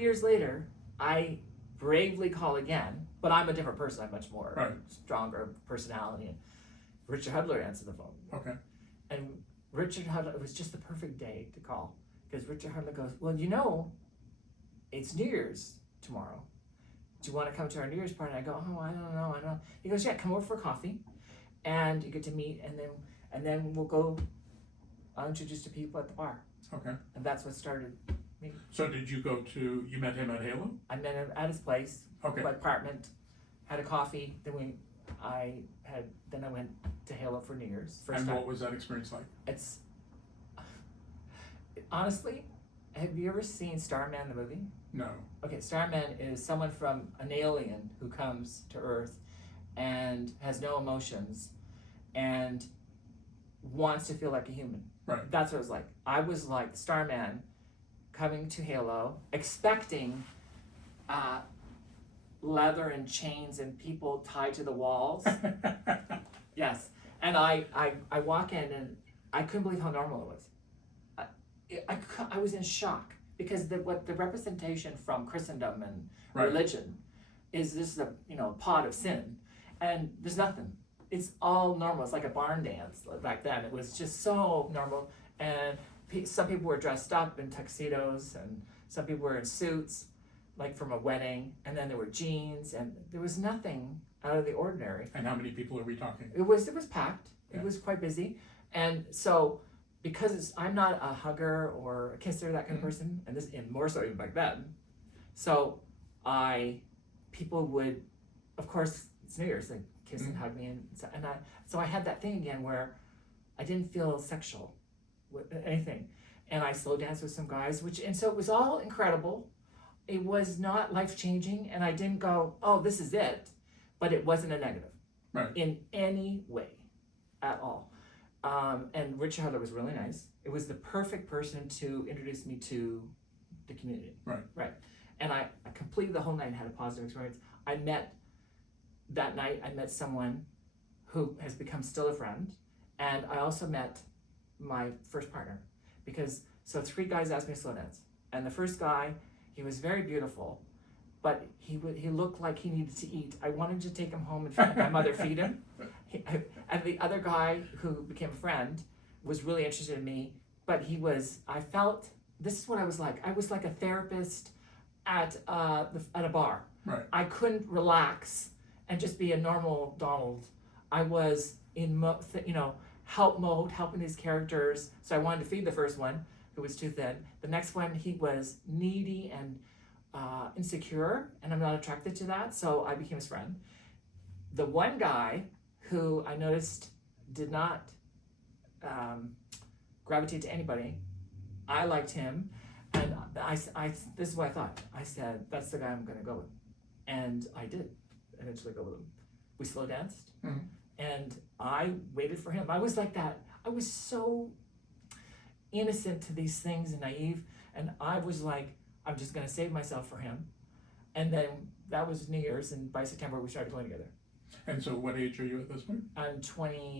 Years later, I bravely call again, but I'm a different person. I'm much more stronger personality. And Richard Hudler answered the phone. Okay. And Richard Hudler, it was just the perfect day to call, because Richard Hudler goes, well, it's New Year's tomorrow. Do you want to come to our New Year's party? And I go, oh, I don't know. He goes, yeah, come over for coffee, and you get to meet, and then I'll introduce you to people at the bar. Okay. And that's what started me. So did you you met him at Halo? I met him at his place, Okay. my apartment, had a coffee, then I went to Halo for New Year's. First time. What was that experience like? It's, honestly, have you ever seen Starman, the movie? No. Okay, Starman is someone from an alien who comes to Earth and has no emotions and wants to feel like a human. Right. That's what it was like. I was like Starman coming to Halo, expecting leather and chains and people tied to the walls. Yes. And I walk in and I couldn't believe how normal it was. I was in shock, because the representation from Christendom and religion is this is a pot of sin, and there's nothing. It's all normal. It's like a barn dance back then. It was just so normal, and some people were dressed up in tuxedos, and some people were in suits, like from a wedding, and then there were jeans, and there was nothing out of the ordinary. And how many people are we talking? It was packed. Yeah. It was quite busy, and so because I'm not a hugger or a kisser, that kind of person, and more so even back then, so people would, of course, it's New Year's, like kiss and hug me, and so I had that thing again where I didn't feel sexual with anything, and I slow danced with some guys, and so it was all incredible. It was not life-changing, and I didn't go, oh, this is it, but it wasn't a negative in any way at all. And Richard Hudler was really nice. It was the perfect person to introduce me to the community. Right. And I completed the whole night and had a positive experience. That night I met someone who has become still a friend, and I also met my first partner, so 3 guys asked me to slow dance, and the first guy, he was very beautiful, but he looked like he needed to eat. I wanted to take him home and my mother feed him. And the other guy who became a friend was really interested in me, but I felt, this is what I was like. I was like a therapist at a bar. Right. I couldn't relax and just be a normal Donald. I was in help mode, helping these characters. So I wanted to feed the first one, who was too thin. The next one, he was needy and insecure, and I'm not attracted to that, so I became his friend. The one guy who I noticed did not gravitate to anybody, I liked him, and this is what I thought. I said, that's the guy I'm gonna go with. And I did eventually go with him. We slow danced, and I waited for him. I was like that. I was so innocent to these things and naive, and I was like, I'm just gonna save myself for him. And then that was New Year's, and by September we started going together. And so what age are you at this point? I'm 20.